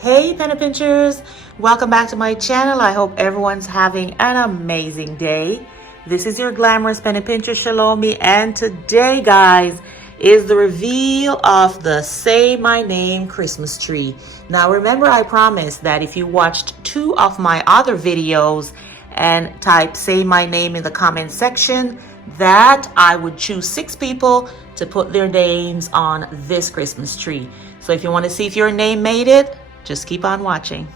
Hey penny pinchers, welcome back to my channel. I hope everyone's having an amazing day. This is your glamorous penny pincher Shalomie, and today guys is the reveal of the Say My Name Christmas tree. Now remember, I promised that if you watched 2 of my other videos and type Say My Name in the comment section, that I would choose 6 people to put their names on this Christmas tree. So if you want to see if your name made it, just keep on watching.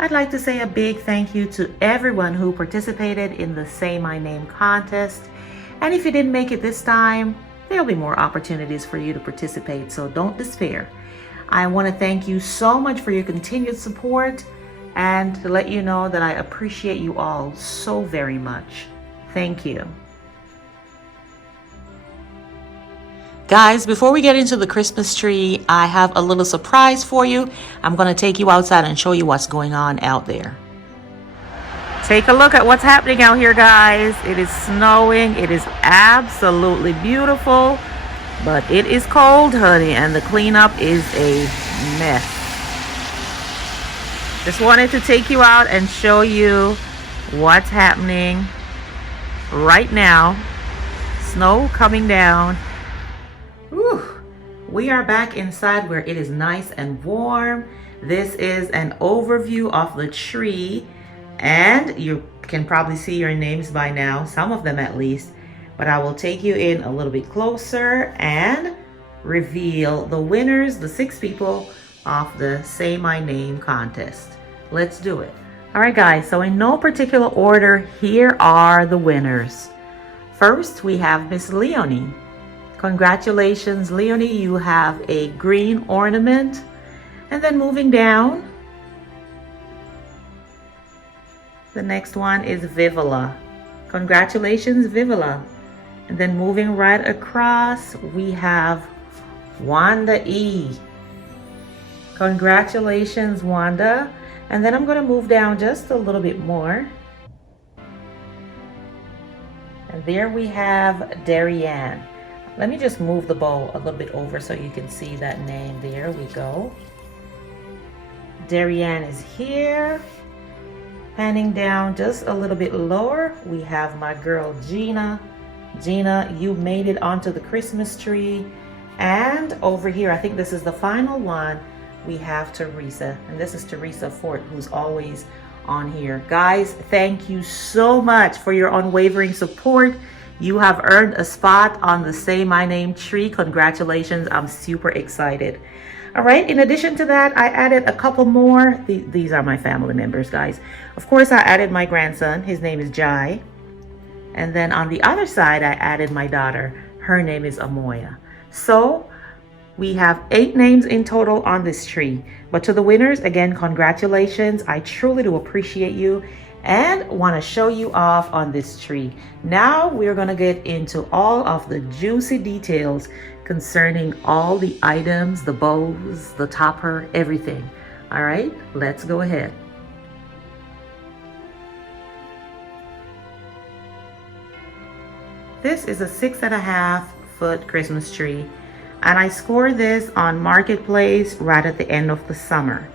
I'd like to say a big thank you to everyone who participated in the Say My Name contest. And if you didn't make it this time, there'll be more opportunities for you to participate, so don't despair. I want to thank you so much for your continued support and to let you know that I appreciate you all so very much. Thank you. Guys, before we get into the Christmas tree, I have a little surprise for you. I'm going to take you outside and show you what's going on out there. Take a look at what's happening out here, guys. It is snowing. It is absolutely beautiful, but it is cold, honey, and the cleanup is a mess. Just wanted to take you out and show you what's happening right now. Snow coming down. Whew. We are back inside where it is nice and warm. This is an overview of the tree, and you can probably see your names by now, some of them at least, but I will take you in a little bit closer and reveal the winners, the 6 people of the Say My Name contest. Let's do it. All right, guys, so in no particular order, here are the winners. First, we have Miss Leonie. Congratulations, Leonie, you have a green ornament. And then moving down, the next one is Vivala. Congratulations, Vivala. And then moving right across, we have Wanda E. Congratulations, Wanda. And then I'm going to move down just a little bit more. And there we have Darianne. Let me just move the bow a little bit over so you can see that name. There we go. Darianne is here. Panning down just a little bit lower, we have my girl Gina. Gina, you made it onto the Christmas tree. And over here, I think this is the final one, we have Teresa. And this is Teresa Fort, who's always on here. Guys, thank you so much for your unwavering support. You have earned a spot on the Say My Name tree. Congratulations. I'm super excited. All right. In addition to that, I added a couple more. These are my family members, guys. Of course, I added my grandson. His name is Jai. And then on the other side, I added my daughter. Her name is Amoya. So we have 8 names in total on this tree. But to the winners, again, congratulations. I truly do appreciate you and want to show you off on this tree. Now we're going to get into all of the juicy details concerning all the items, the bows, the topper, everything. All right, let's go ahead. This is a 6.5 foot Christmas tree, and I scored this on Marketplace right at the end of the summer.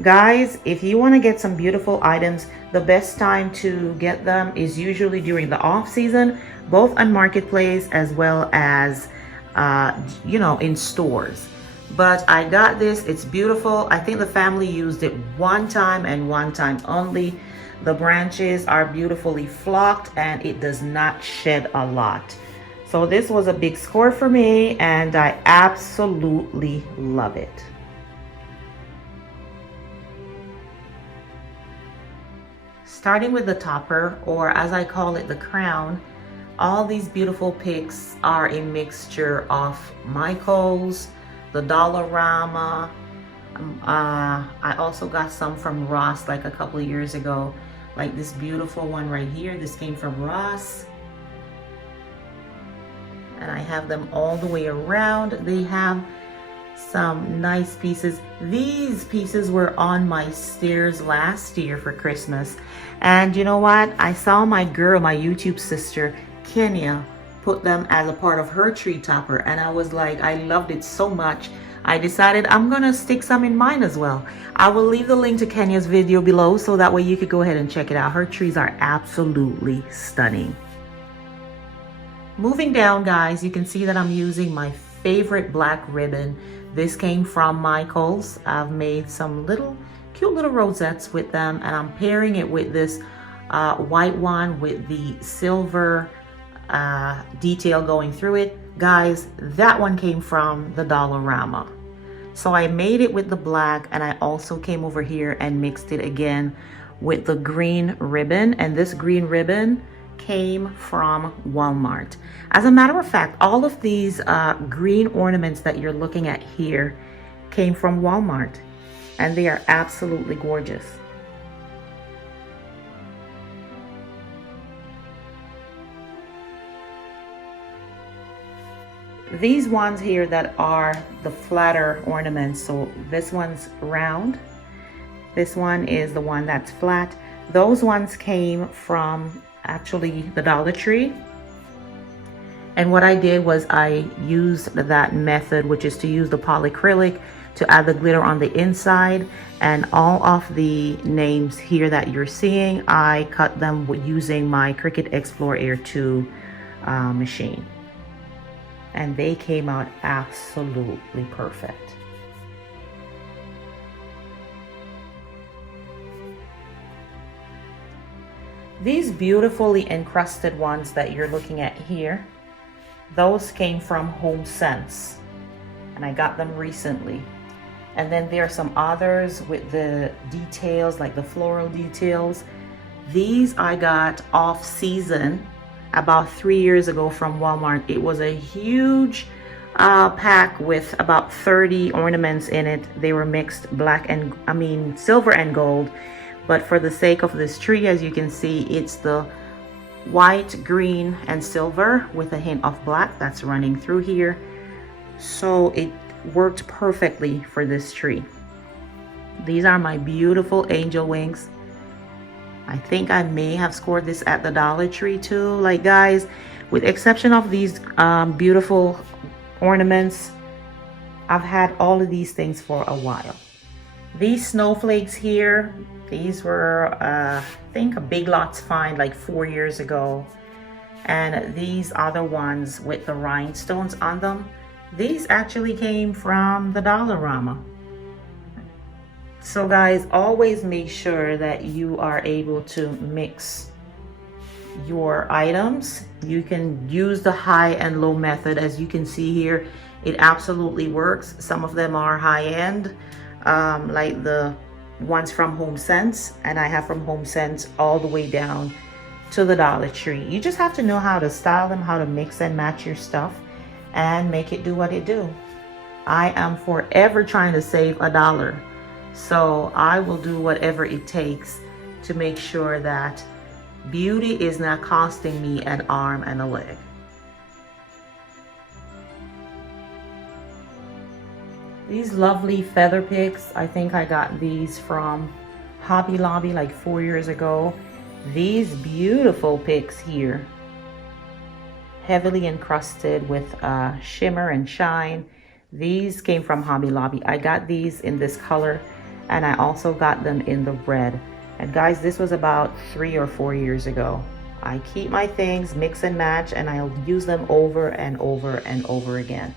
Guys, if you want to get some beautiful items, the best time to get them is usually during the off season, both on Marketplace as well as, in stores. But I got this. It's beautiful. I think the family used it one time and one time only. The branches are beautifully flocked and it does not shed a lot. So this was a big score for me and I absolutely love it. Starting with the topper, or as I call it, the crown, all these beautiful picks are a mixture of Michael's, the Dollarama. I also got some from Ross like a couple of years ago, like this beautiful one right here. This came from Ross. And I have them all the way around. They have some nice pieces. These pieces were on my stairs last year for Christmas. And you know what? I saw my girl, my YouTube sister, Kenya, put them as a part of her tree topper. And I was like, I loved it so much. I decided I'm gonna stick some in mine as well. I will leave the link to Kenya's video below so that way you could go ahead and check it out. Her trees are absolutely stunning. Moving down, guys, you can see that I'm using my favorite black ribbon. This came from Michael's. I've made some cute little rosettes with them, and I'm pairing it with this white one with the silver detail going through it. Guys, that one came from the Dollarama. So I made it with the black, and I also came over here and mixed it again with the green ribbon, and this green ribbon came from Walmart. As a matter of fact, all of these green ornaments that you're looking at here came from Walmart, and they are absolutely gorgeous. These ones here that are the flatter ornaments, so this one's round, this one is the one that's flat. Those ones came from actually the Dollar Tree. And what I did was I used that method, which is to use the polyacrylic to add the glitter on the inside, and all of the names here that you're seeing, I cut them using my Cricut Explore Air 2 machine. And they came out absolutely perfect. These beautifully encrusted ones that you're looking at here, those came from Home Sense, and I got them recently. And then there are some others with the details, like the floral details. These I got off season about 3 years ago from Walmart. It was a huge pack with about 30 ornaments in it. They were mixed silver and gold. But for the sake of this tree, as you can see, it's the white, green, and silver with a hint of black that's running through here. So it worked perfectly for this tree. These are my beautiful angel wings. I think I may have scored this at the Dollar Tree too. Like, guys, with exception of these beautiful ornaments, I've had all of these things for a while. These snowflakes here, these were I think a Big Lots find like 4 years ago. And these other ones with the rhinestones on them, these actually came from the Dollarama. So guys, always make sure that you are able to mix your items. You can use the high and low method. As you can see here, it absolutely works. Some of them are high-end, like the ones from Home Sense, and I have from Home Sense all the way down to the Dollar Tree. You just have to know how to style them, how to mix and match your stuff, and make it do what it do. I am forever trying to save $1. So I will do whatever it takes to make sure that beauty is not costing me an arm and a leg. These lovely feather picks, I think I got these from Hobby Lobby like 4 years ago. These beautiful picks here, heavily encrusted with shimmer and shine. These came from Hobby Lobby. I got these in this color, and I also got them in the red. And guys, this was about 3 or 4 years ago. I keep my things, mix and match, and I'll use them over and over and over again.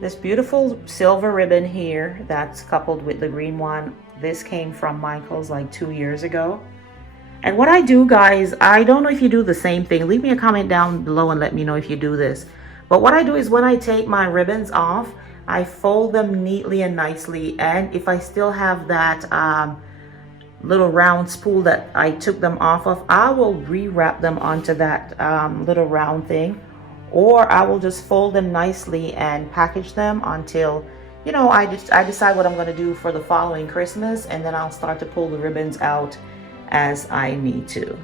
This beautiful silver ribbon here that's coupled with the green one, this came from Michael's like 2 years ago. And what I do, guys, I don't know if you do the same thing. Leave me a comment down below and let me know if you do this. But what I do is when I take my ribbons off, I fold them neatly and nicely. And if I still have that little round spool that I took them off of, I will re-wrap them onto that little round thing. Or I will just fold them nicely and package them until, you know, I decide what I'm going to do for the following Christmas, and then I'll start to pull the ribbons out as I need to.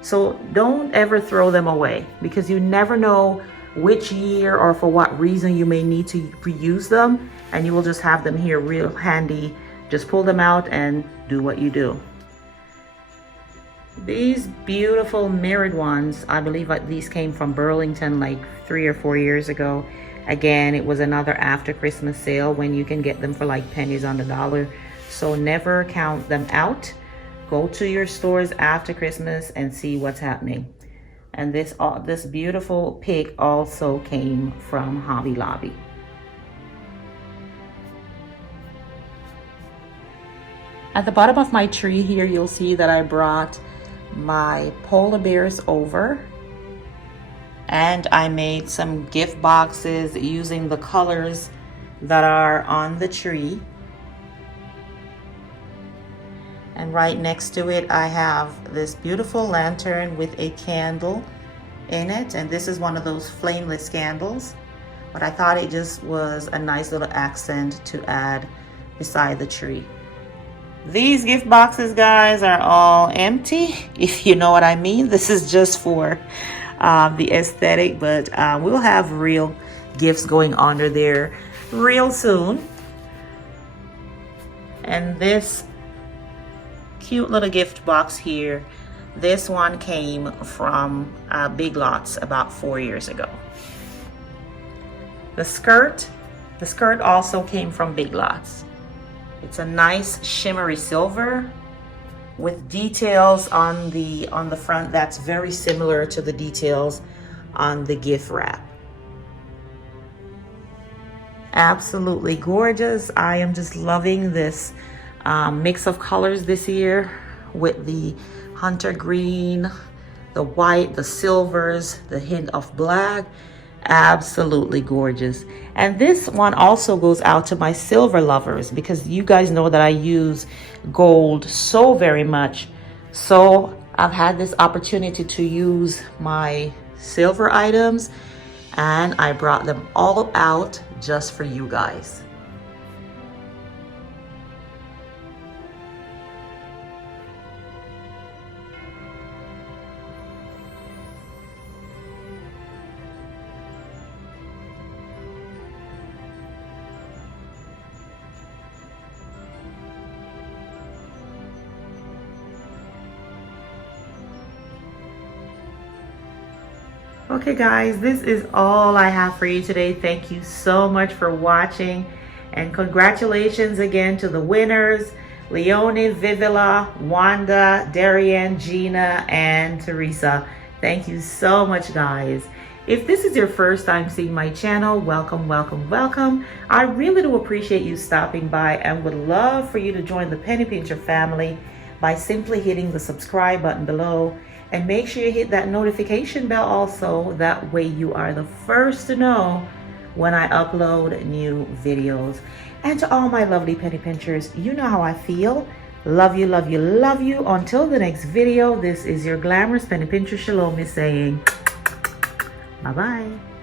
So don't ever throw them away, because you never know which year or for what reason you may need to reuse them, and you will just have them here real handy. Just pull them out and do what you do. These beautiful mirrored ones, I believe these came from Burlington like 3 or 4 years ago. Again, it was another after Christmas sale when you can get them for like pennies on the dollar. So never count them out. Go to your stores after Christmas and see what's happening. And this beautiful pick also came from Hobby Lobby. At the bottom of my tree here, you'll see that I brought my polar bears over, and I made some gift boxes using the colors that are on the tree. And right next to it, I have this beautiful lantern with a candle in it. And this is one of those flameless candles, but I thought it just was a nice little accent to add beside the tree. These gift boxes, guys, are all empty, if you know what I mean. This is just for the aesthetic, but we'll have real gifts going under there real soon. And this cute little gift box here, this one came from Big Lots about 4 years ago. The skirt also came from Big Lots. It's a nice shimmery silver with details on the front that's very similar to the details on the gift wrap. Absolutely gorgeous. I am just loving this mix of colors this year with the hunter green, the white, the silvers, the hint of black. Absolutely gorgeous. And this one also goes out to my silver lovers, because you guys know that I use gold so very much. So I've had this opportunity to use my silver items, and I brought them all out just for you guys. Okay guys, this is all I have for you today. Thank you so much for watching, and congratulations again to the winners: Leonie, Vivila, Wanda, Darian, Gina, and Teresa. Thank you so much, guys. If this is your first time seeing my channel, welcome, welcome, welcome. I really do appreciate you stopping by, and would love for you to join the Penny Pincher family by simply hitting the subscribe button below. And make sure you hit that notification bell also. That way you are the first to know when I upload new videos. And to all my lovely penny pinchers, you know how I feel. Love you, love you, love you. Until the next video, this is your glamorous penny pincher, ChelomieC, saying bye-bye.